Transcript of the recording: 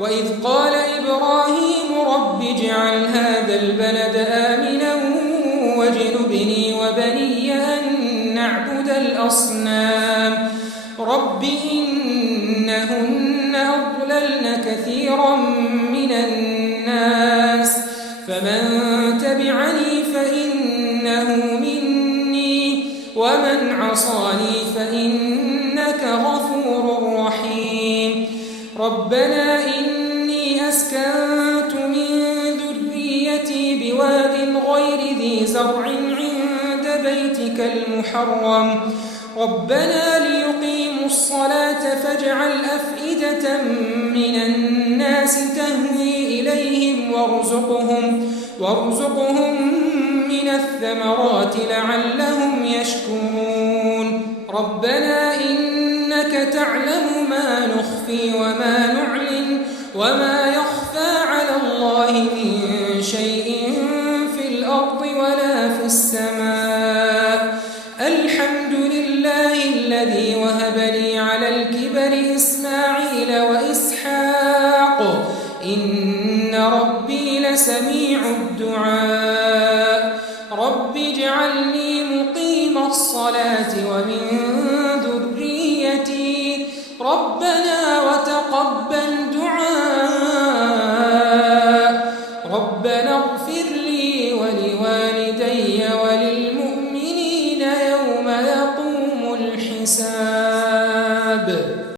وإذ قال إبراهيم رب اجعل هذا البلد آمنا واجنبني وبني أن نعبد الأصنام رب إنهن أضللن كثيرا من الناس فمن تبعني فإنه مني ومن عصاني فإنك غفور رحيم ربنا إني أسكنت من ذريتي بواد غير ذي زرع عند بيتك المحرم ربنا ليقيموا الصلاة فاجعل أفئدة من الناس تهوي إليهم وارزقهم من الثمرات لعلهم يشكرون ربنا إنك تعلم ما نخفي وما نعلن وما يخفى على الله من شيء في الأرض ولا في السماء الحمد لله الذي وهب لي على الكبر إسماعيل وإسحاق إن ربي لسميع الدعاء رب اجعلني مقيم الصلاة